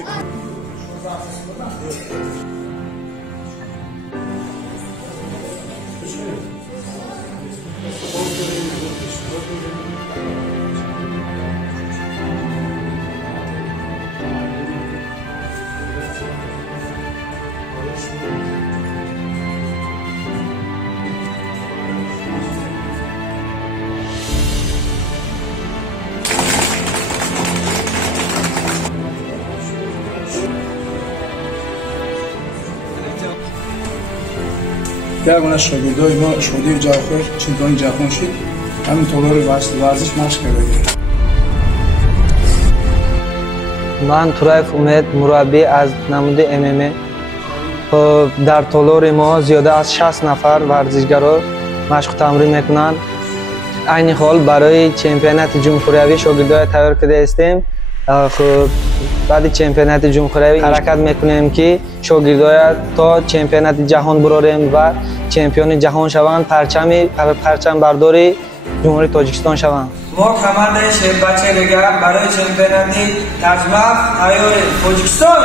یک از شاگردای ما شادی جعفر چمپیون جهان شد. همین طولار ورزش مشق کرده. من ترایف امید مربی از نمود MMA. در طولار ما زیاده از 60 نفر ورزشگرا مشق تمرین میکنند. عین حال برای چمپیونات جمهوری شاگردای تیار کرده هستیم. بعد چمپیونات جمهوری حرکت میکنیم که شاگردای تا چمپیونات جهان براریم و چمپیون جهان شوند، پرچم برداری جمهوری تاجیکستان شوند. ما کمانده شب بچه دیگر برای چمپیونات تجمع تیار تاجیکستان.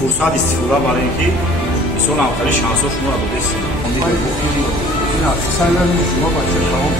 فرصت استفاده برای اینکه مثلا آخرین شانس شما رو بدهید. نه، سعی شما باید تمام